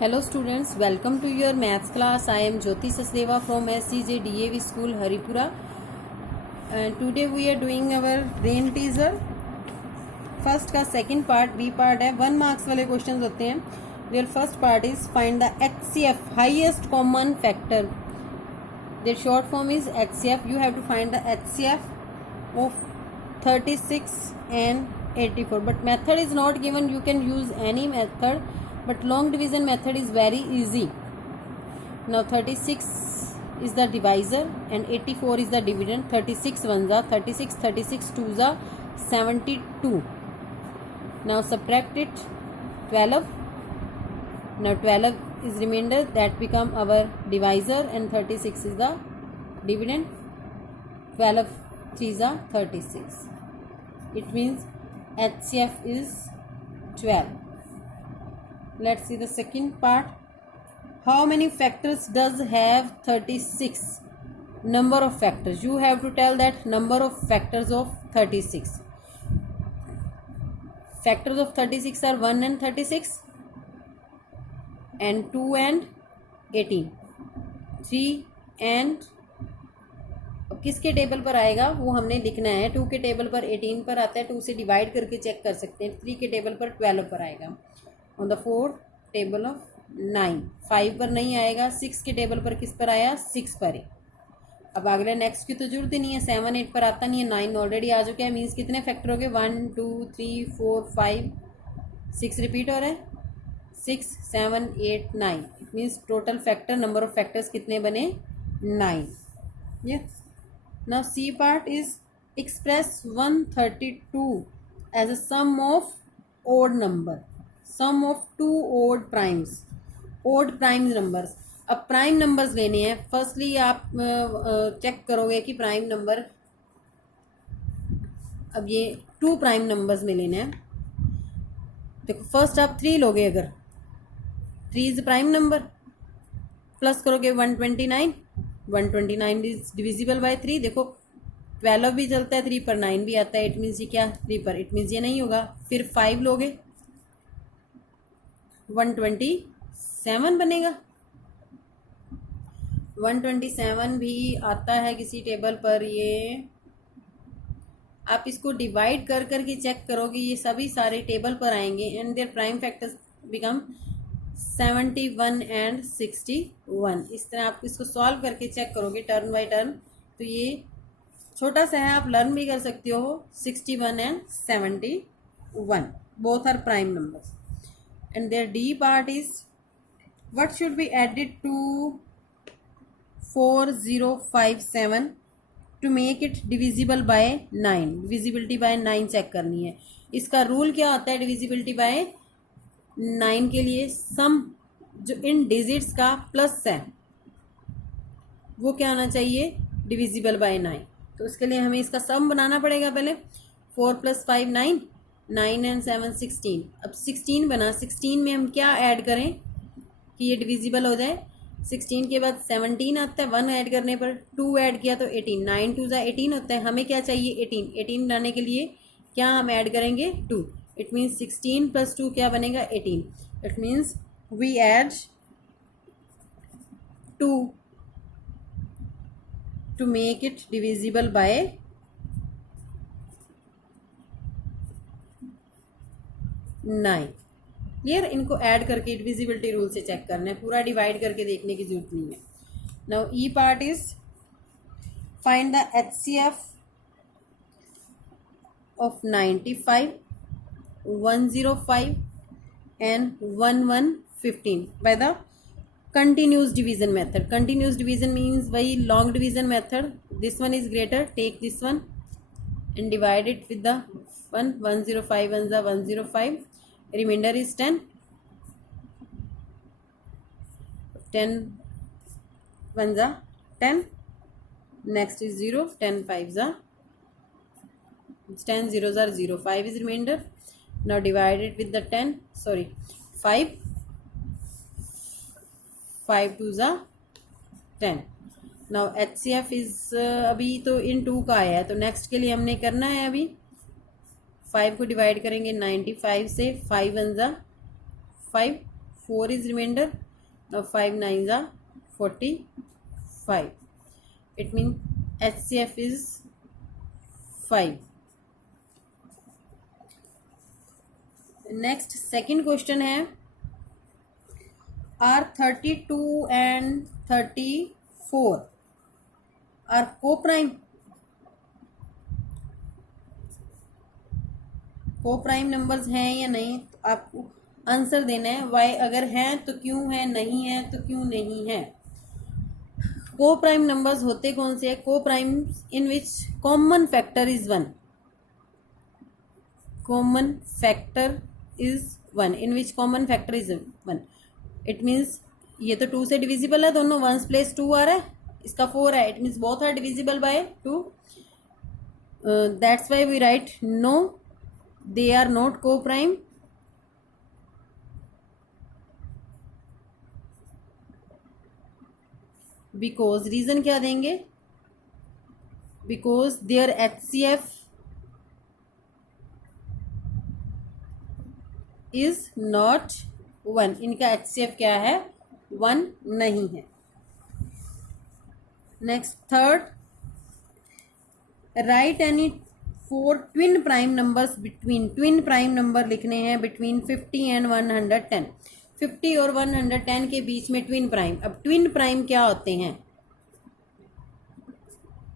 Hello students, welcome to your maths class. I am Jyoti Sachdeva from SCJ DAV School Haripura. And today we are doing our brain teaser. First का second part, B part है 1 marks वाले questions होते हैं. Their first part is find the HCF, highest common factor. Their short form is HCF. You have to find the HCF of 36 and 84. But method is not given. You can use any method. But long division method is very easy. Now 36 is the divisor and 84 is the dividend. 36 ones are 36, 36 twos are 72. Now subtract it 12. Now 12 is remainder, that become our divisor and 36 is the dividend. 12 3s are 36. It means HCF is 12. Let's see the second part. How many factors does have 36? Number of factors. You have to tell that number of factors of 36. Factors of 36 are 1 and 36 and 2 and 18. 3 and अब किसके table पर आएगा वो हमने लिखना है. 2 के table पर 18 पर आता है. 2 से डिवाइड करके चेक कर सकते हैं. 3 के टेबल पर 12 पर आएगा. On the 4 table of 9. 5 पर नहीं आएगा. 6 के टेबल पर किस पर आया? 6 पर है. अब अगले नेक्स्ट की तो जरूरत ही नहीं है. 7 8 पर आता नहीं है. 9 ऑलरेडी आ चुका है. मीन्स कितने फैक्टर हो गए? 1 2 3 4 5 6 रिपीट हो रहा है. 6 7 8 9. It means total factor number of factors कितने बने? 9. ये now C part is express 132 as a sum of odd number. Sum of 2 odd primes. Odd prime numbers. अब प्राइम नंबर्स लेने हैं. फर्स्टली आप चेक करोगे कि प्राइम नंबर, अब ये 2 प्राइम नंबर्स में लेना है. देखो फर्स्ट आप 3 लोगे. अगर 3 इज प्राइम नंबर, प्लस करोगे 129. 129 इज डिविजिबल बाय 3. देखो 12 भी चलता है 3 पर, 9 भी आता है. इट मीन्स ये क्या? 3 पर. इट मीन्स ये नहीं होगा. फिर 5 लोगे 127 बनेगा. 127 भी आता है किसी टेबल पर. ये आप इसको डिवाइड कर करके चेक करोगे. ये सभी सारे टेबल पर आएंगे and their prime factors become 71 and 61. इस तरह आप इसको सॉल्व करके चेक करोगे टर्न बाय टर्न. तो ये छोटा सा है, आप लर्न भी कर सकते हो. 61 and 71 both are prime numbers. And their D part is what should be added to 4057 to make it divisible by 9. Divisibility by 9 check करनी है. इसका रूल क्या होता है divisibility by 9 के लिए? सम जो इन डिजिट्स का प्लस है वो क्या आना चाहिए? divisible by 9. तो उसके लिए हमें इसका सम बनाना पड़ेगा. पहले 4 + 5 9. 9 and 7 16. अब 16 बना. 16 में हम क्या ऐड करें कि ये डिविजिबल हो जाए? 16 के बाद 17 आता है. 1 ऐड करने पर 2 ऐड किया तो 18. 9 2 18 होता है. हमें क्या चाहिए? 18. 18 बनाने के लिए क्या हम ऐड करेंगे? 2. इट मीन्स 16 + 2 क्या बनेगा? 18. It means we add 2 to make it divisible by 9. Clear? इनको ऐड करके डिविजिबिलिटी रूल से चेक करना है. पूरा डिवाइड करके देखने की जरूरत नहीं है. Now E part is find the HCF of 95 105 and 1115 by the continuous division method. Continuous division means वही long division method. This one is greater, take this one and divide it with the 1. 105 ones are 105. Remainder is 10. 10 ones are 10. Next is 0. 10 5s are 10 zeros are 0. 5 is remainder. Now divide it with the 10. Sorry, 5. 5 2s are 10. Now HCF is अभी तो इन 2 का आया है. तो next के लिए हमने करना है अभी 5 को डिवाइड करेंगे 95 से. 5 1 जा 5 4 is remainder. Now 5 9s are 45. It means HCF is 5. Next second question है, are 32 and 34 are co-prime? Co-prime numbers हैं या नहीं, तो आपको आंसर देना है. वाई अगर हैं तो क्यों है, नहीं है तो क्यों नहीं है. Co-prime नंबर्स होते कौन से हैं? Co-prime in which common factor is 1. Common factor is 1. In which common factor is 1. It means ये तो 2 से डिविजिबल है दोनों. 1 प्लेस 2 आ रहा है, इसका 4 है. It means both are divisible by 2. That's why we write no, they are not coprime. Because reason क्या देंगे? Because their HCF is not 1. इनका HCF क्या है? 1 नहीं है. Next third, write any 4 twin prime numbers between. Twin prime number लिखने हैं between 50 and 110. 50 और 110 के बीच में ट्विन प्राइम. अब ट्विन प्राइम क्या होते हैं?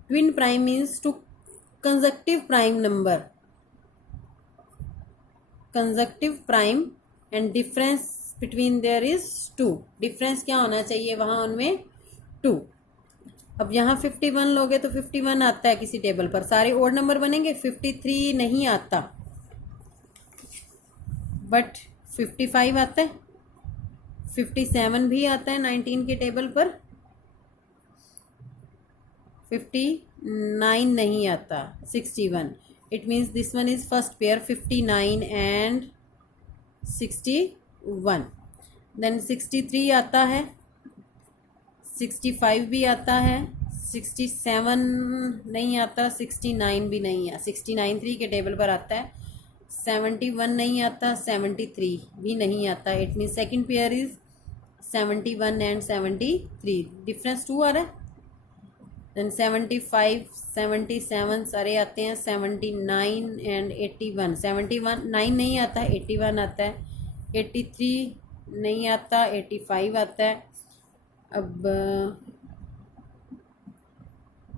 Twin prime means two consecutive prime number. Consecutive prime and difference between their is 2. Difference क्या होना चाहिए वहां उनमें? 2. अब यहाँ 51 लोगे तो 51 आता है किसी टेबल पर. सारे ओड नंबर बनेंगे. 53 नहीं आता, बट 55 आता है. 57 भी आता है 19 के टेबल पर. 59 नहीं आता. 61. It means this one is first pair. 59 and 61. Then 63 आता है. 65 भी आता है. 67 नहीं आता. 69 भी नहीं आता. 69 3 के टेबल पर आता है. 71 नहीं आता. 73 भी नहीं आता. It means second pair is 71 and 73. Difference 2 आ रहा है. देन 75 77 सारे आते हैं. 79 एंड 81. 71 9 नहीं आता. 81 आता है. 83 नहीं आता. 85 आता है. अब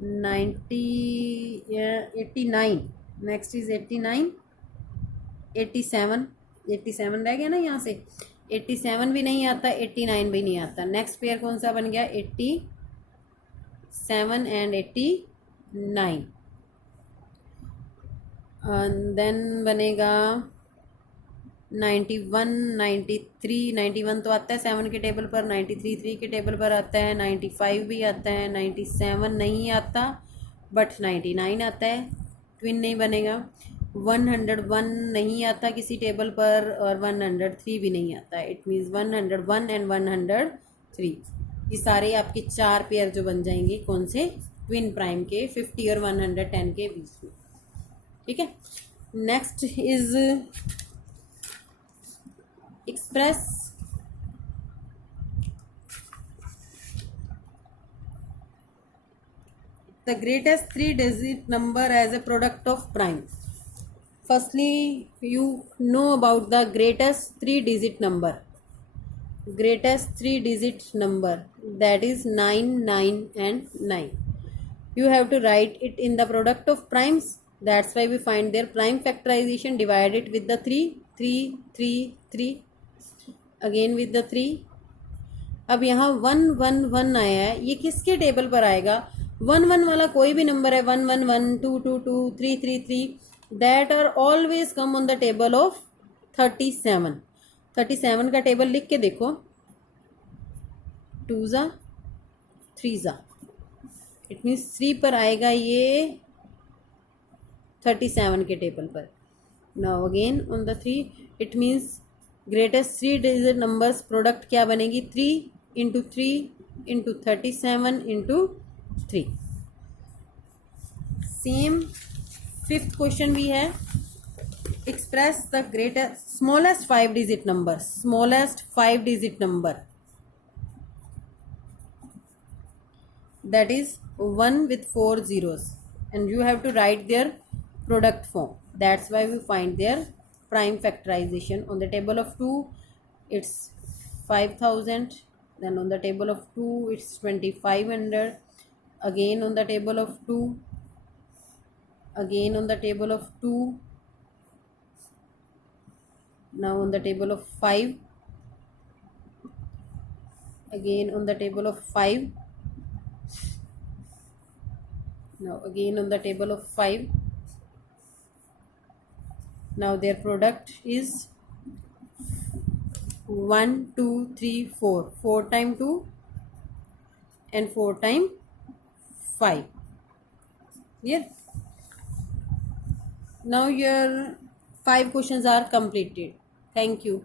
89. Next is 89. 87 रह गया ना यहाँ से. 87 भी नहीं आता. 89 भी नहीं आता. नेक्स्ट पेयर कौन सा बन गया? 87 एंड 89. देन बनेगा 91 93. 91 तो आता है 7 के टेबल पर. 93 3 के टेबल पर आता है. 95 भी आता है. 97 नहीं आता, बट 99 आता है. ट्विन नहीं बनेगा. 101 नहीं आता किसी टेबल पर, और 103 भी नहीं आता. It means 101 and 103. ये सारे आपके 4 पेयर जो बन जाएंगे कौन से? ट्विन प्राइम के 50 और 110 के बीच में. ठीक है. Next is express the greatest 3-digit number as a product of prime. Firstly, you know about the greatest 3-digit number. Greatest 3-digit number, that is 9 9 and 9. You have to write it in the product of primes. That's why we find their prime factorization. Divide it with the 3 3 3 3 again with the 3. अब यहाँ 1 1 1 आया है. ये किसके table पर आएगा? 1 1 वाला कोई भी नंबर है. 1 1 1 2 2 2 3 3 3 that are always come on the table of 37. 37 का टेबल लिख के देखो. 2 जा 3 जा. इट मीन्स 3 पर आएगा ये 37 के टेबल पर. Now again on the 3. It means greatest 3-digit numbers product क्या बनेगी? 3 into 3 into 37 into 3. Same 5th question भी है. express the greatest smallest 5-digit number. Smallest 5-digit number, that is 1 with 4 zeros, and you have to write their product form. That's why we find their prime factorization. On the table of 2 it's 5000, then on the table of 2 it's 2500, again on the table of 2, again on the table of 2, now on the table of 5, again on the table of 5, now again on the table of 5. Now their product is 1 2 3 4, 4 times 2 and 4 times 5. Yeah. Now your 5 questions are completed. Thank you.